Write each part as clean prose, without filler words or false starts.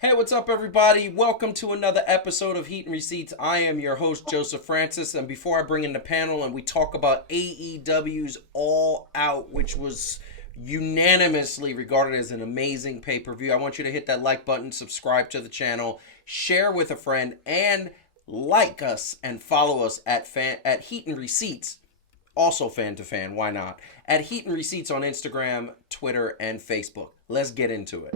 Hey, what's up, everybody? Welcome to another episode of Heat and Receipts. I am your host, Joseph Francis, and before I bring in the panel and we talk about AEW's All Out, which was unanimously regarded as an amazing pay-per-view, I want you to hit that like button, subscribe to the channel, share with a friend, and like us and follow us at Heat and Receipts. Also fan to fan, why not? At Heat and Receipts on Instagram, Twitter, and Facebook. Let's get into it.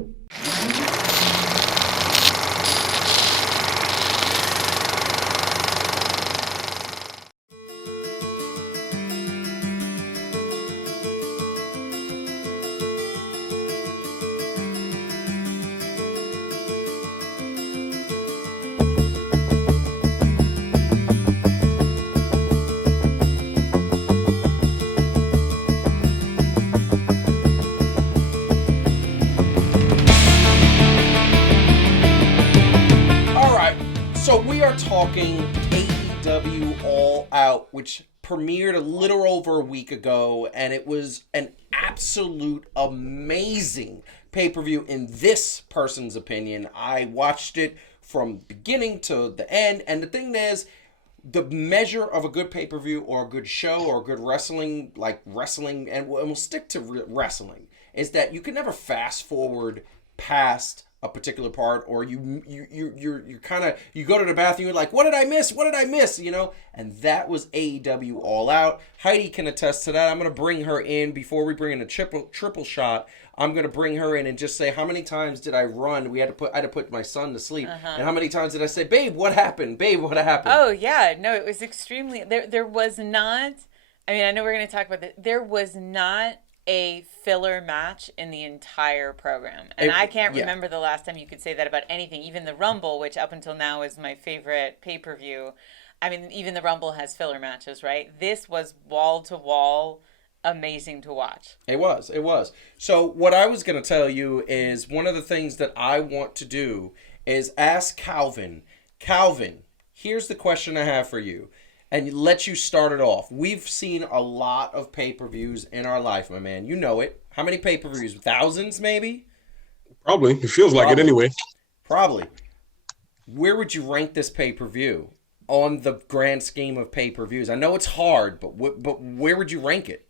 So we are talking AEW All Out, which premiered a little over a week ago, and it was an absolute amazing pay-per-view in this person's opinion. I watched it from beginning to the end, and the thing is, the measure of a good pay-per-view or a good show or a good wrestling, and we'll stick to wrestling, is that you can never fast forward past a particular part, or you're kind of, you go to the bathroom, you're like, what did I miss, and that was AEW All Out. Heidi can attest to that. I'm going to bring her in before we bring in a triple shot. I'm going to bring her in and just say, how many times did I run? I had to put my son to sleep. And how many times did I say, babe, what happened? Oh yeah, no, it was extremely, there was not, I mean, I know we're going to talk about this, there was not a filler match in the entire program. And I can't remember the last time you could say that about anything. Even the Rumble, which up until now is my favorite pay-per-view. I mean, even the Rumble has filler matches, right? This was wall to wall amazing to watch. It was. So what I was going to tell you is one of the things that I want to do is ask Calvin. Calvin, here's the question I have for you. And let you start it off. We've seen a lot of pay-per-views in our life, my man. You know it. How many pay-per-views? Thousands, maybe? Probably. It feels like it anyway. Probably. Where would you rank this pay-per-view on the grand scheme of pay-per-views? I know it's hard, but where would you rank it?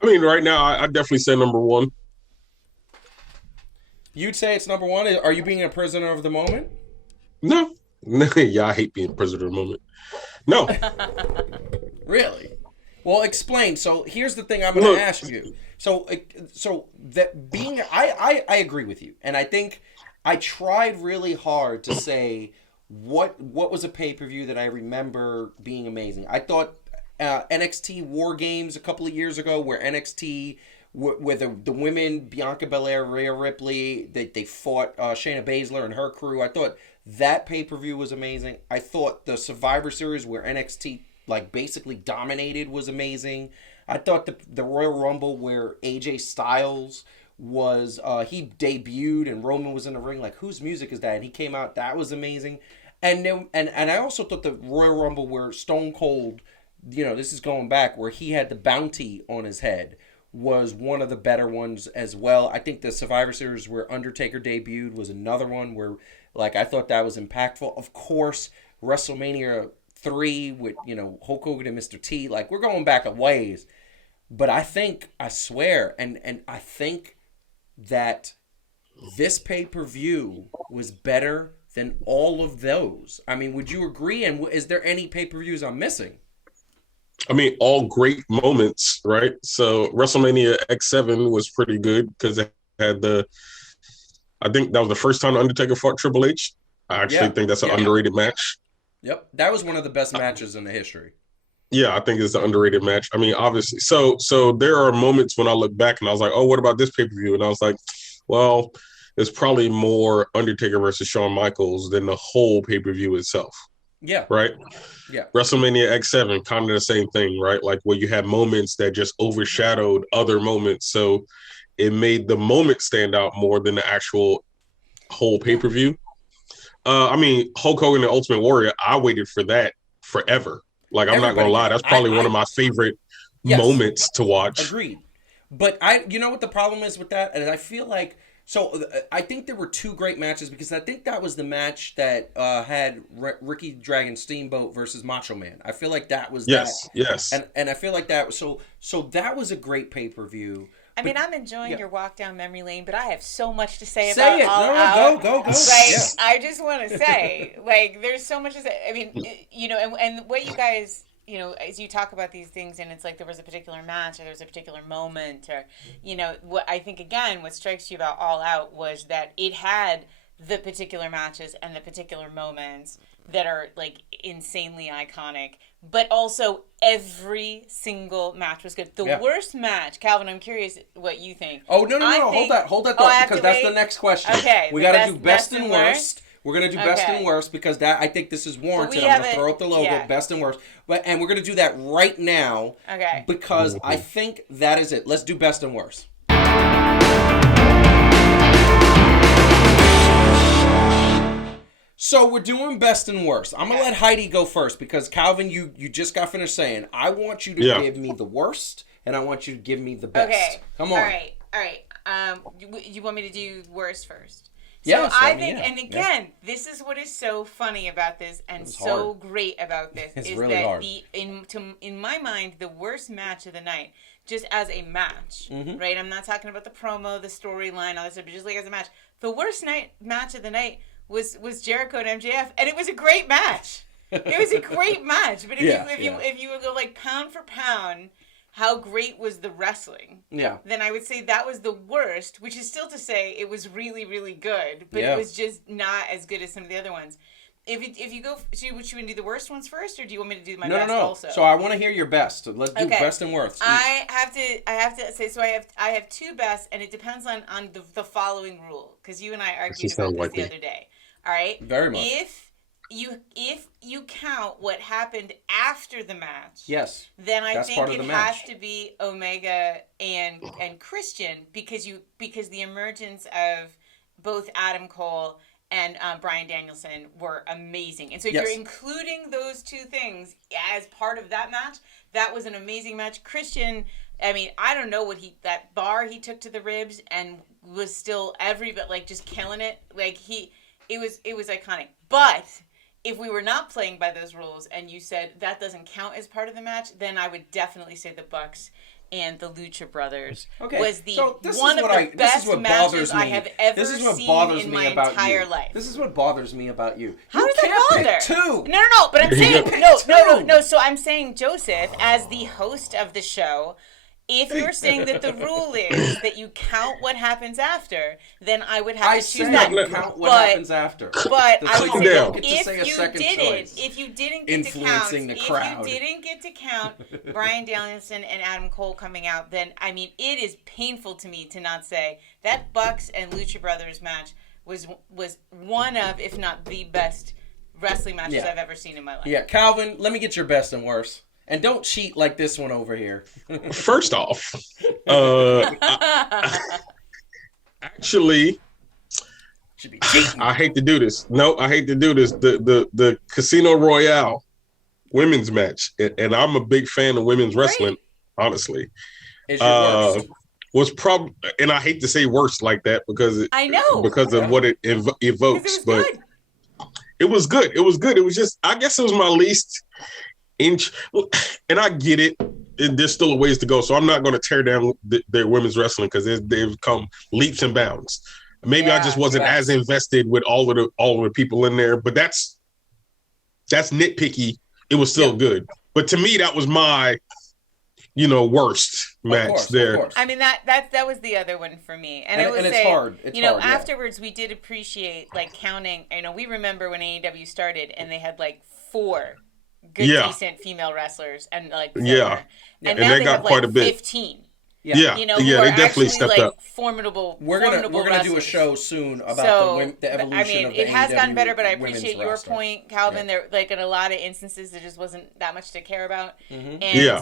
I mean, right now, I definitely say number one. You'd say it's number one? Are you being a prisoner of the moment? No. Yeah, I hate being a prisoner of the moment. No. Really? Well, explain. So here's the thing I'm going to ask you. So that being, I agree with you, and I think I tried really hard to say what was a pay-per-view that I remember being amazing. I thought NXT War Games a couple of years ago, where NXT, where the women, Bianca Belair, Rhea Ripley, they fought Shayna Baszler and her crew. I thought that pay-per-view was amazing. I thought the Survivor Series where NXT basically dominated was amazing. I thought the Royal Rumble where AJ Styles was he debuted and Roman was in the ring, like, whose music is that? And he came out, that was amazing. And then, and I also thought the Royal Rumble where Stone Cold, this is going back, where he had the bounty on his head, was one of the better ones as well. I think the Survivor Series where Undertaker debuted was another one where, I thought that was impactful. Of course, WrestleMania 3 with, Hulk Hogan and Mr. T. We're going back a ways. But I swear, and I think that this pay-per-view was better than all of those. I mean, would you agree? And is there any pay-per-views I'm missing? I mean, all great moments, right? So WrestleMania X7 was pretty good because it had I think that was the first time the Undertaker fought Triple H. I actually think that's an underrated match. Yep. That was one of the best matches in the history. Yeah, I think it's an underrated match. I mean, obviously. So there are moments when I look back and I was like, oh, what about this pay-per-view? And I was like, well, it's probably more Undertaker versus Shawn Michaels than the whole pay-per-view itself. Yeah. Right? Yeah. WrestleMania X7, kind of the same thing, right? Where you had moments that just overshadowed other moments. So it made the moment stand out more than the actual whole pay-per-view. I mean, Hulk Hogan and Ultimate Warrior, I waited for that forever. I'm not going to lie. That's probably one of my favorite moments to watch. Agreed. But you know what the problem is with that? And I feel like So I think there were two great matches because I think that was the match that had Ricky Dragon Steamboat versus Macho Man. I feel like that was yes, that. Yes. And I feel like that was so that was a great pay-per-view. I mean, I'm enjoying your walk down memory lane, but I have so much to say Say about it. All No, Out. go. Like, I just want to say, like, there's so much to say. I mean, you know, and what you guys, you know, as you talk about these things, and it's like there was a particular match or there was a particular moment, or, you know, what I think, again, what strikes you about All Out was that it had the particular matches and the particular moments that are, like, insanely iconic, but also every single match was good. The worst match, Calvin, I'm curious what you think. Oh, no, hold that thought, because that's the next question. Okay. We got to do best and worst. We're going to do best and worst because that I think this is warranted. I'm going to throw up the logo, best and worst. And we're going to do that right now. Okay. Because I think that is it. Let's do best and worst. So we're doing best and worst. I'm going to let Heidi go first because, Calvin, you just got finished saying, I want you to give me the worst and I want you to give me the best. Okay. Come on. All right. You want me to do worst first? So yes, I think, and again, this is what is so funny about this and so great about this is really that hard. in my mind, the worst match of the night, just as a match, right? I'm not talking about the promo, the storyline, all this stuff, but just like as a match. The worst match of the night was Jericho and MJF, and it was a great match. It was a great match. But if you would go like pound for pound, how great was the wrestling? Yeah. Then I would say that was the worst, which is still to say it was really, really good, but it was just not as good as some of the other ones. If you go, should we do the worst ones first, or do you want me to do my best also? So I want to hear your best. So let's do best and worst. I have to say, so I have two best, and it depends on the following rule, because you and I argued about this the other day. All right. Very much. If you count what happened after the match, yes, then I think it has to be Omega and Christian because the emergence of both Adam Cole and Bryan Danielson were amazing. And so if you're including those two things as part of that match, that was an amazing match. Christian, I mean, I don't know what that bar he took to the ribs and was still just killing it. Like it was iconic. But if we were not playing by those rules and you said that doesn't count as part of the match, then I would definitely say the Bucks and the Lucha Brothers was one of the best matches I have ever seen in my entire life. This is what bothers me about you. How does that bother? Two. No. But I'm saying no. So I'm saying, Joseph, as the host of the show, if you're saying that the rule is that you count what happens after, then I would have to choose that. Count what happens after. But I would say if you didn't get to count Bryan Danielson and Adam Cole coming out, then I mean it is painful to me to not say that Bucks and Lucha Brothers match was one of, if not the best wrestling matches I've ever seen in my life. Yeah, Calvin, let me get your best and worst. And don't cheat like this one over here. First off, actually, should be cheating. I hate to do this. No, I hate to do this. The Casino Royale women's match, and I'm a big fan of women's wrestling, honestly. Is your worst? Was probably, and I hate to say worse like that because I know because of what it evokes, but it was good. It was good. It was just, I guess it was my least inch, and I get it. There's still a ways to go, so I'm not going to tear down their women's wrestling because they've come leaps and bounds. Maybe I just wasn't as invested with all of the people in there, but that's nitpicky. It was still good, but to me that was my worst match there. I mean that was the other one for me, and I would say it's hard. It's hard, afterwards we did appreciate counting. We remember when AEW started and they had 4 good, decent female wrestlers, and and now they got have quite a bit. 15. They definitely stepped up. Formidable. We're gonna do a show soon about the evolution of the it has gotten better, but I women's appreciate your roster. Point, Calvin. There, in a lot of instances, there just wasn't that much to care about,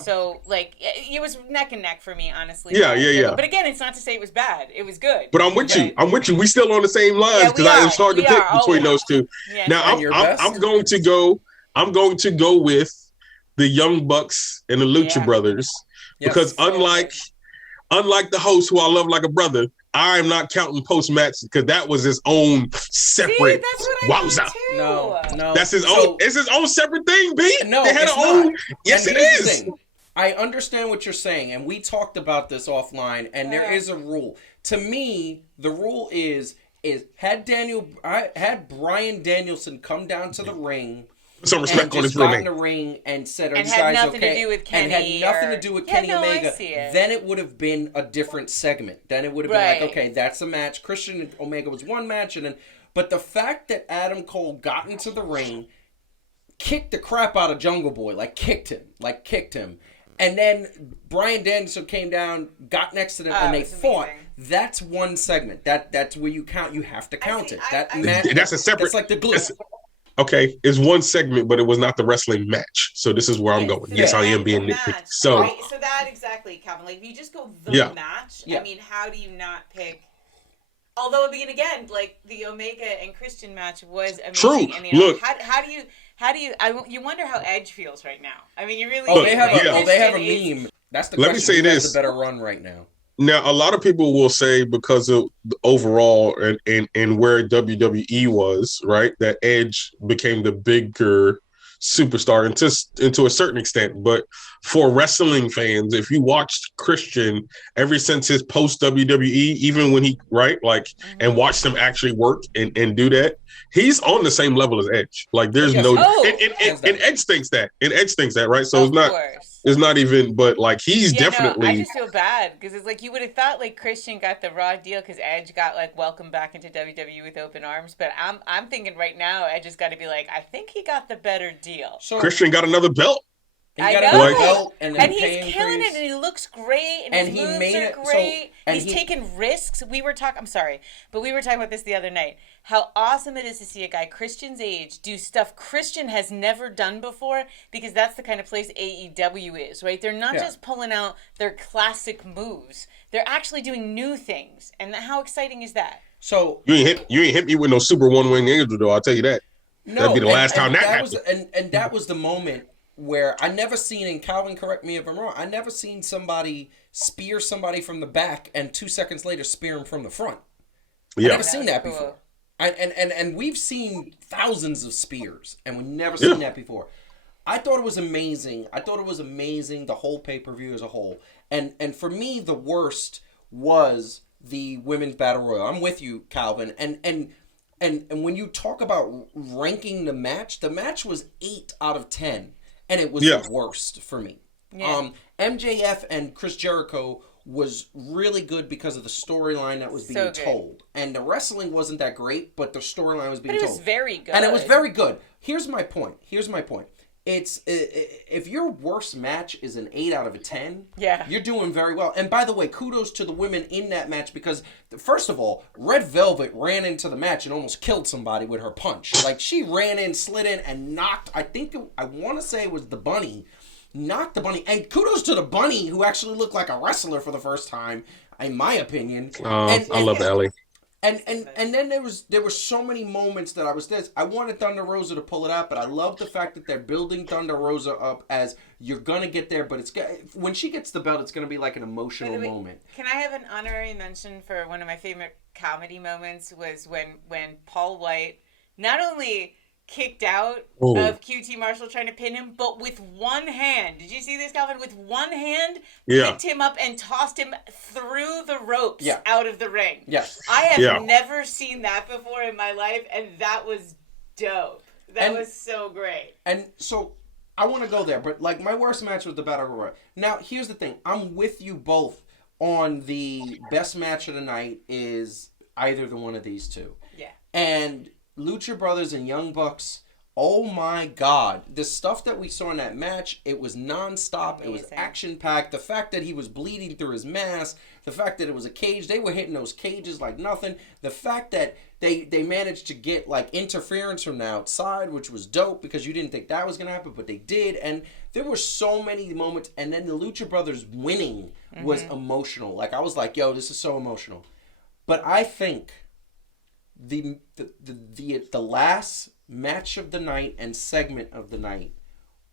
so it was neck and neck for me, honestly. But again, it's not to say it was bad. It was good. But I'm with you. I'm with you. We still on the same lines because it's hard to pick between those two. Yeah. Now I'm going to go. I'm going to go with the Young Bucks and the Lucha Brothers because unlike the host who I love like a brother, I'm not counting post match because that was his own separate. See, that's what I wowza. too. No, That's his own. It's his own separate thing, B. No, they had it's an own. not. Yes, and it here's is. The thing. I understand what you're saying, and we talked about this offline. And there is a rule. To me, the rule is had Bryan Danielson come down to the ring. Some respect and on just his real got name. in the ring and said, "Are and you had guys nothing okay?" to do with Kenny, and had nothing to do with Kenny Omega. Then it would have been a different segment. Then it would have been like, okay, that's a match. Christian and Omega was one match, and then, but the fact that Adam Cole got into the ring, kicked the crap out of Jungle Boy, kicked him, and then Bryan Danielson came down, got next to them, and they fought. Amazing. That's one segment. That's where you count. You have to count it. Match. That's a separate. It's like the glue. Okay, it's one segment, but it was not the wrestling match. So this is where I'm going. Yes, I am being nitpicky. So, right? So that exactly, Calvin. If you just go the match, I mean, how do you not pick? Although, again, the Omega and Christian match was amazing. True. And, Look, how do you? You wonder how Edge feels right now. I mean, you really. They have a meme. That's the question. Let me say this: the better run right now. Now, a lot of people will say because of the overall and where WWE was, right, that Edge became the bigger superstar into a certain extent. But for wrestling fans, if you watched Christian ever since his post WWE, even when he, and watched him actually work and do that, he's on the same level as Edge. There's no... And Edge thinks that. And Edge thinks that, right? So it's not... It's not even, but he's definitely. No, I just feel bad because it's you would have thought Christian got the raw deal because Edge got welcomed back into WWE with open arms. But I'm thinking right now Edge has got to be I think he got the better deal. So Christian got another belt. He got another belt and he's killing it, and he looks great, and his moves are great. He's taking risks. We were talking about this the other night. How awesome it is to see a guy Christian's age do stuff Christian has never done before, because that's the kind of place AEW is, right? They're not just pulling out their classic moves. They're actually doing new things. And how exciting is that? So you ain't hit me with no super one-wing angel, though, I'll tell you that. No, that'd be the last time that happened. And that was the moment where I never seen, and Calvin, correct me if I'm wrong, I never seen somebody spear somebody from the back and 2 seconds later spear him from the front. Yeah. I never seen that before. And we've seen thousands of spears, and we've never seen that before. I thought it was amazing. The whole pay-per-view as a whole. And for me, the worst was the women's battle royal. I'm with you, Calvin. And when you talk about ranking the match was 8 out of 10, and it was the worst for me. Yeah. MJF and Chris Jericho was really good because of the storyline that was being told. And the wrestling wasn't that great, but the storyline was being told. But it was very good. And it was very good. Here's my point. It's if your worst match is an 8 out of a 10, you're doing very well. And by the way, kudos to the women in that match, because first of all, Red Velvet ran into the match and almost killed somebody with her punch. She ran in, slid in, and knocked, I want to say it was the Bunny, knocked the Bunny. And kudos to the Bunny, who actually looked like a wrestler for the first time, in my opinion. I love Ellie. And then there were so many moments that I wanted Thunder Rosa to pull it out, but I love the fact that they're building Thunder Rosa up as you're gonna get there, but when she gets the belt, it's gonna be an emotional moment. Can I have an honorary mention for one of my favorite comedy moments was when Paul White not only kicked out of QT Marshall trying to pin him, but with one hand. Did you see this, Calvin? With one hand, picked him up and tossed him through the ropes out of the ring. Yes. I have never seen that before in my life, and that was dope. That was so great. And so I want to go there, but my worst match was the Battle Royal. Now, here's the thing. I'm with you both on the best match of the night is either the one of these two. Yeah. And Lucha Brothers and Young Bucks, oh my God. The stuff that we saw in that match, it was nonstop. Amazing. It was action-packed. The fact that he was bleeding through his mask, the fact that it was a cage, they were hitting those cages like nothing. The fact that they managed to get interference from the outside, which was dope because you didn't think that was going to happen, but they did. And there were so many moments. And then the Lucha Brothers winning was emotional. I was like, yo, this is so emotional. But I think the last match of the night and segment of the night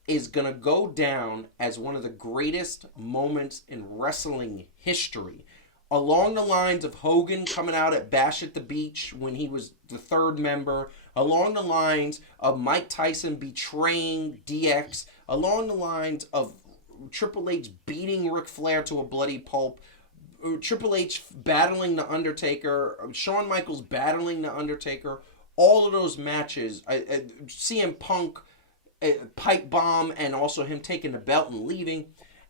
is going to go down as one of the greatest moments in wrestling history. along the lines of Hogan coming out at Bash at the Beach when he was the third member, along the lines of Mike Tyson betraying DX, along the lines of Triple H beating Ric Flair to a bloody pulp, Triple H battling The Undertaker, Shawn Michaels battling The Undertaker, all of those matches, CM Punk, pipe bomb, and also him taking the belt and leaving.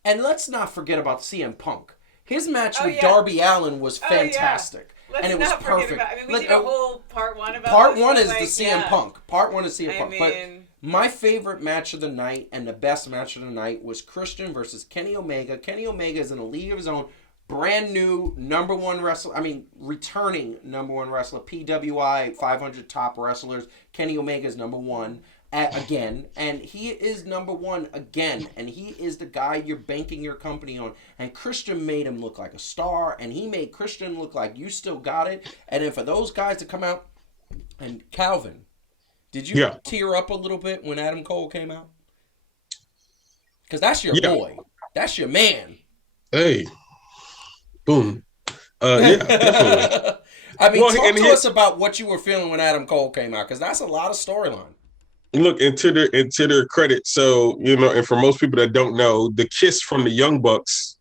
And let's not forget about CM Punk. His match with Darby Allin was fantastic. And it was perfect. We did a whole part one about Part one is the CM Punk. Part one is CM Punk. But my favorite match of the night and the best match of the night was Christian versus Kenny Omega. Kenny Omega is in a league of his own. Brand new number one wrestler. Returning number one wrestler. PWI 500 top wrestlers. Kenny Omega is number one. Again, and he is number one again, and he is the guy you're banking your company on. And Christian made him look like a star, and he made Christian look like you still got it. And then for those guys to come out, and Calvin, did you tear up a little bit when Adam Cole came out? Because that's your boy, that's your man. Hey, boom, definitely. Talk to us about what you were feeling when Adam Cole came out, because that's a lot of storyline. Look, into their credit, so and for most people that don't know, the kiss from the Young Bucks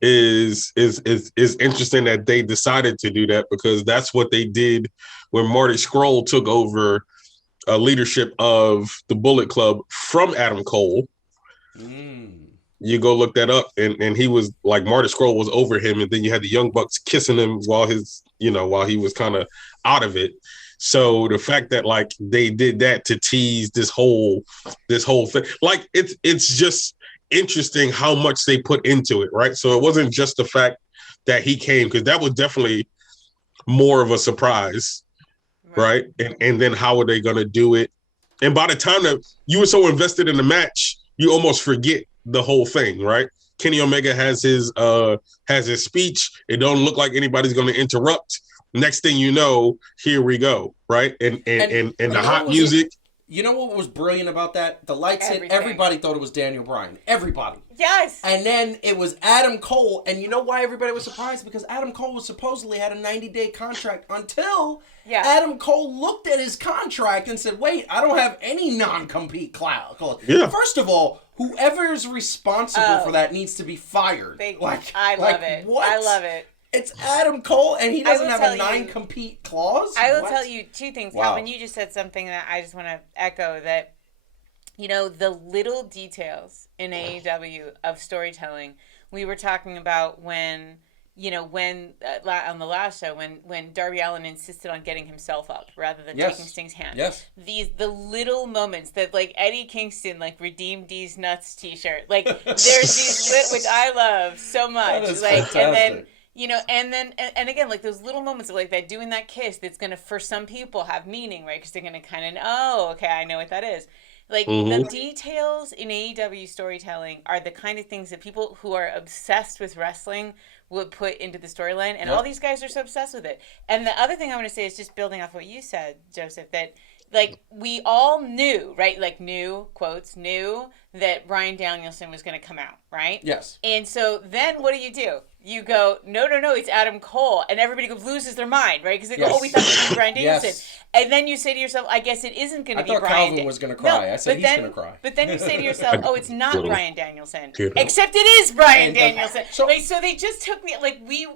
is interesting that they decided to do that, because that's what they did when Marty Scurll took over leadership of the Bullet Club from Adam Cole. You go look that up, and he was like, Marty Scurll was over him, and then you had the Young Bucks kissing him while he was kind of out of it. So the fact that like they did that to tease this whole thing, like it's just interesting how much they put into it, right? So it wasn't just the fact that he came, because that was definitely more of a surprise, right? And then how are they going to do it? And by the time that you were so invested in the match, you almost forget the whole thing, right? Kenny Omega has his speech. It don't look like anybody's going to interrupt. Next thing you know, here we go, right? And the hot music. You know what was brilliant about that? The lights hit. Everybody thought it was Daniel Bryan. Everybody. Yes. And then it was Adam Cole. And you know why everybody was surprised? Because Adam Cole was supposedly had a 90-day contract until Adam Cole looked at his contract and said, wait, I don't have any non-compete clause. Yeah. First of all, whoever is responsible for that needs to be fired. I love it. What? I love it. It's Adam Cole, and he doesn't have a non-compete clause? I will tell you two things. Wow. Calvin, you just said something that I just want to echo, that, the little details in AEW of storytelling. We were talking about when on the last show, when Darby Allin insisted on getting himself up rather than taking Sting's hand. Yes. The little moments that, like, Eddie Kingston, like, redeemed D's Nuts t-shirt. Like, there's these, which I love so much. That is fantastic. And then, and again, like those little moments of like that, doing that kiss that's going to, for some people, have meaning, right? Because they're going to kind of, okay, I know what that is. Like, the details in AEW storytelling are the kind of things that people who are obsessed with wrestling would put into the storyline. And all these guys are so obsessed with it. And the other thing I want to say is just building off what you said, Joseph, that, like, we all knew, right? Like, knew that Bryan Danielson was going to come out, right? Yes. And so then what do? You go, no, it's Adam Cole. And everybody loses their mind, right? Because they go, we thought it was Bryan Danielson. Yes. And then you say to yourself, I guess it isn't going to be Bryan. I thought Calvin was going to cry. I said he's going to cry. But then you say to yourself, it's not Bryan Danielson. Except it is Bryan Danielson. So they just took me, like, we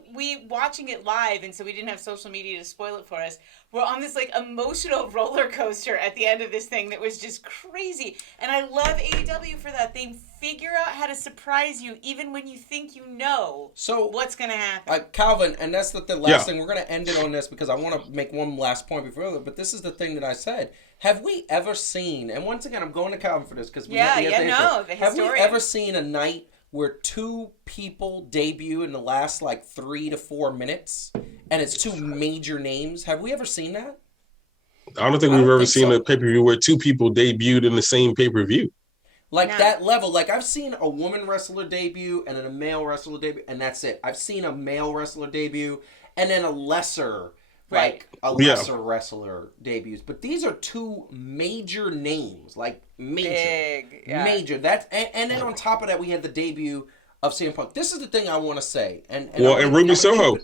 watching it live, and so we didn't have social media to spoil it for us. We're on this, like, emotional roller coaster at the end of this thing that was just crazy. And I love AEW for that. They figure out how to surprise you even when you think you know what's going to happen. Calvin, and that's the last thing. We're going to end it on this because I want to make one last point before, but this is the thing that I said. Have we ever seen, and once again, I'm going to Calvin for this because the historian. Have we ever seen a night where two people debut in the last, like, 3 to 4 minutes, and it's two major names? Have we ever seen that? I don't think we've ever seen a pay-per-view where two people debuted in the same pay-per-view. Like that level. Like, I've seen a woman wrestler debut and then a male wrestler debut, and that's it. I've seen a male wrestler debut and then a lesser wrestler debuts. But these are two major names, like major. Big, major. That's and then on top of that, we had the debut of CM Punk. This is the thing I want to say. And Ruby Soho.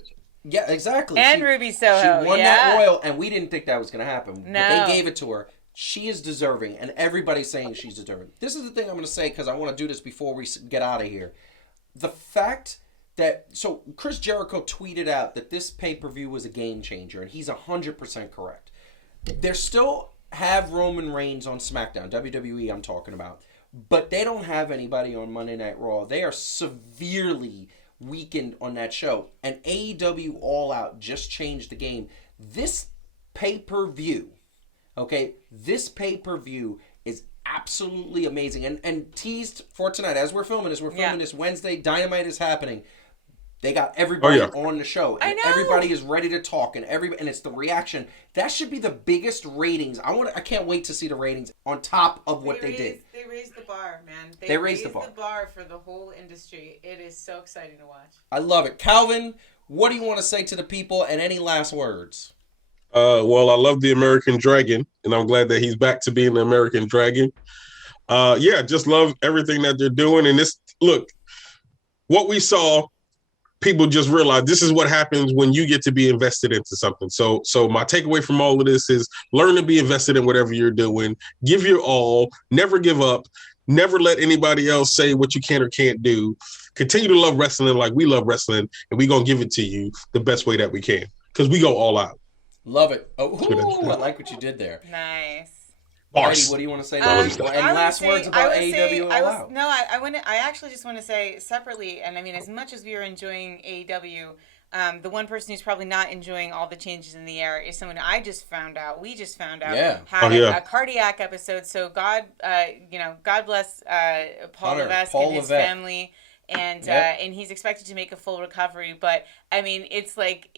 Yeah, exactly. And Ruby Soho. She won that Royal, and we didn't think that was going to happen. No. But they gave it to her. She is deserving, and everybody's saying she's deserving. This is the thing I'm going to say, because I want to do this before we get out of here. The fact that... So, Chris Jericho tweeted out that this pay-per-view was a game changer, and he's 100% correct. They still have Roman Reigns on SmackDown, WWE I'm talking about, but they don't have anybody on Monday Night Raw. They are severely weakened on that show, and AEW All Out just changed the game. This pay-per-view, okay, this pay-per-view is absolutely amazing, and teased for tonight as we're filming this Wednesday. Dynamite is happening. They got everybody on the show, and everybody is ready to talk, and it's the reaction. That should be the biggest ratings. I can't wait to see the ratings on top of what they did. They raised the bar, man. They raised the bar for the whole industry. It is so exciting to watch. I love it. Calvin, what do you want to say to the people, and any last words? Well, I love the American Dragon, and I'm glad that he's back to being the American Dragon. Just love everything that they're doing. And look, what we saw, people just realize this is what happens when you get to be invested into something. So my takeaway from all of this is learn to be invested in whatever you're doing. Give your all. Never give up. Never let anybody else say what you can or can't do. Continue to love wrestling like we love wrestling, and we're going to give it to you the best way that we can, because we go all out. Love it. Oh, I like what you did there. Nice. Heidi, what do you want to say? And last words about AEW All Out? No, I actually just want to say separately, and I mean, as much as we are enjoying AEW, the one person who's probably not enjoying all the changes in the air is someone we just found out had a cardiac episode. So God bless Paul Levesque and his family. And he's expected to make a full recovery, but I mean, it's like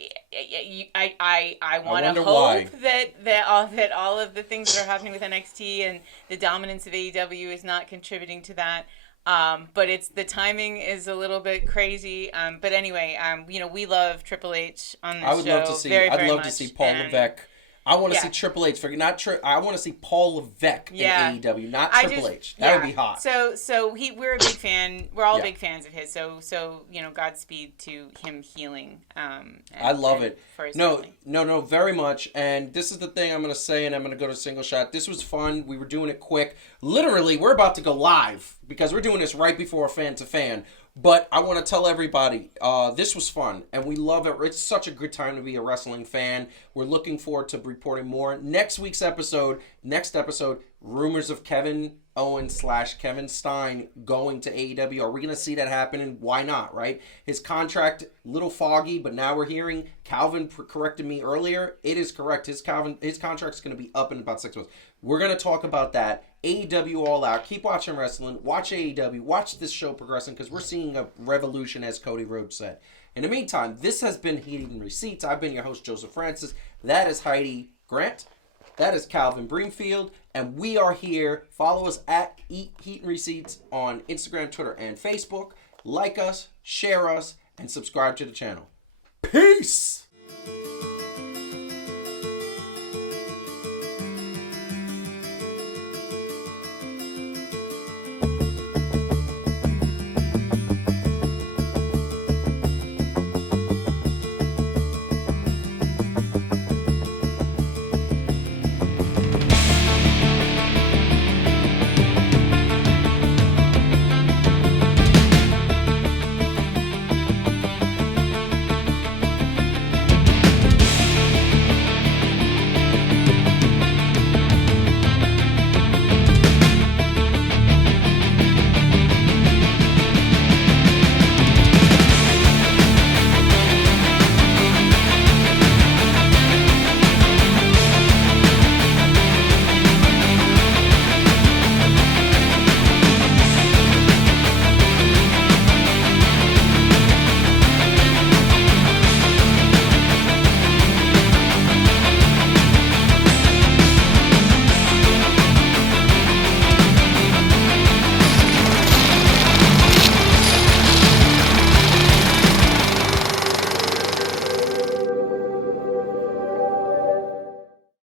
I want to hope that all of the things that are happening with NXT and the dominance of AEW is not contributing to that. But the timing is a little bit crazy. But anyway, we love Triple H on this show. I'd love to see Paul Levesque. I want to see Triple H. I want to see Paul Levesque in AEW, not Triple H. That would be hot. So we're a big fan. We're all big fans of his. So Godspeed to him healing. I love it. No, very much. And this is the thing I'm going to say, and I'm going to go to single shot. This was fun. We were doing it quick. Literally, we're about to go live because we're doing this right before Fan to Fan. But I want to tell everybody, this was fun, and we love it. It's such a good time to be a wrestling fan. We're looking forward to reporting more. Next episode, rumors of Kevin Owens / Kevin Stein going to AEW. Are we going to see that happen, and why not, right? His contract, little foggy, but now we're hearing, Calvin corrected me earlier. It is correct. His contract's going to be up in about 6 months. We're going to talk about that. AEW All Out. Keep watching wrestling. Watch AEW. Watch this show progressing, because we're seeing a revolution, as Cody Rhodes said. In the meantime, this has been Heating Receipts. I've been your host, Joseph Francis. That is Heidi Grant. That is Calvin Breamfield. And we are here. Follow us at Heating Receipts on Instagram, Twitter, and Facebook. Like us, share us, and subscribe to the channel. Peace!